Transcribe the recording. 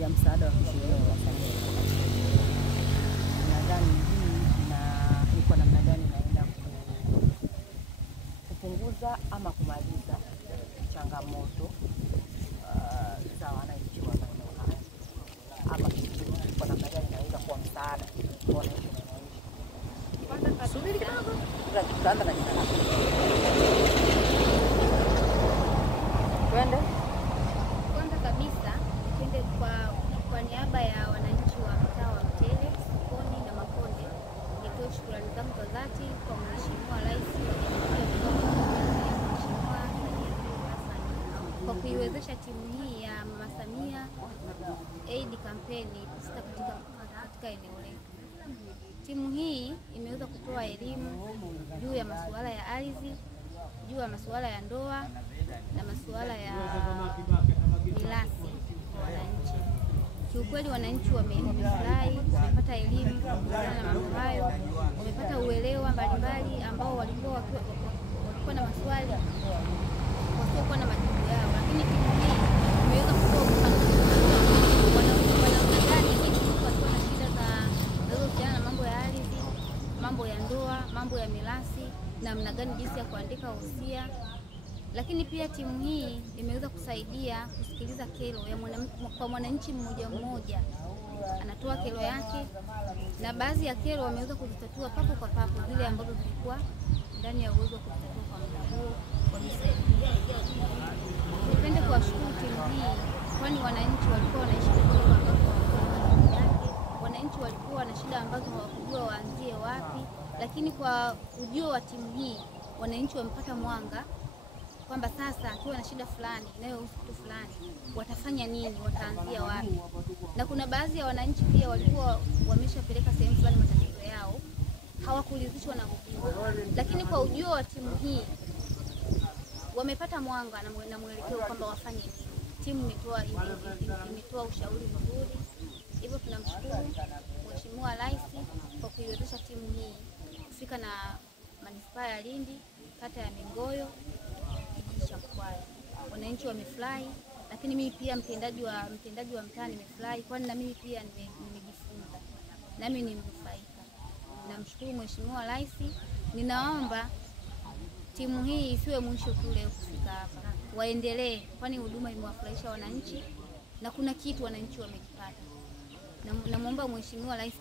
ya msaada wa kisheria wa wasanii. Nadhani hii ni kwa namna gani inaenda kupunguza ama kumaliza changamoto za wananchi wa maeneo haya, ama kwa namna gani inaweza kuwa msaada kwa wananchi. Subiri kidogo, tutaanza na jina lako. Twende. Kwanza kabisa twende kwa niaba ya wananchi wa mtaa wa Mtele, Sokoni na Makonde, nitoe shukrani zangu za dhati kwa Mheshimiwa Rais wa Jamhuri ya Muungano wa Tanzania kwa kuiwezesha timu hii ya Mama Samia Aid Campaign kufika katika eneo letu. Timu hii imeweza kutoa elimu juu ya masuala ya ardhi, juu ya masuala ya ndoa na masuala ya mirathi kwa wananchi. Kiukweli wananchi wamefurahi, wamepata elimu kuhusiana na mambo hayo, wamepata uelewa mbalimbali ambao walikuwa na maswali wasiokuwa na majibu yao, lakini timu hii imeweza kutoa mambo ya ndoa, mambo ya mirathi, namna gani jinsi ya kuandika wosia. Lakini pia timu hii imeweza kusaidia kusikiliza kero ya kwa mwananchi mmoja mmoja, anatoa kero yake, na baadhi ya kero wameweza kuzitatua papo kwa papo, zile ambazo zilikuwa ndani ya uwezo wa kuzitatua kwa muda huo wamesaidia. Nipende kuwashukuru timu hii, kwani wananchi walikuwa wanaishi kero ambazo wananchi walikuwa na shida ambazo hawakujua waanzie wapi, lakini kwa ujio wa timu hii wananchi wamepata mwanga kwamba sasa akiwa na shida fulani inayohusu kitu fulani watafanya nini, wataanzia wapi. Na kuna baadhi ya wananchi pia walikuwa wameshapeleka sehemu fulani matatizo yao, hawakuridhishwa na huduma, lakini kwa ujio wa timu hii wamepata mwanga na mwelekeo kwamba wafanye nini. Timu imetoa ushauri mzuri. Hivyo tunamshukuru Mheshimiwa Rais kwa kuiwezesha timu hii kufika na manispaa ya Lindi, kata ya Mingoyo, kijiji cha Kwaya. Wananchi wamefurahi, lakini mimi pia mtendaji wa mtaa nimefurahi, kwani na mimi pia nimejifunza, nami nimenufaika. Namshukuru Mheshimiwa Rais. Ninaomba timu hii isiwe mwisho tu leo kufika hapa, waendelee, kwani huduma imewafurahisha wananchi na kuna kitu wananchi wamekipata. Namuomba Mheshimiwa Rais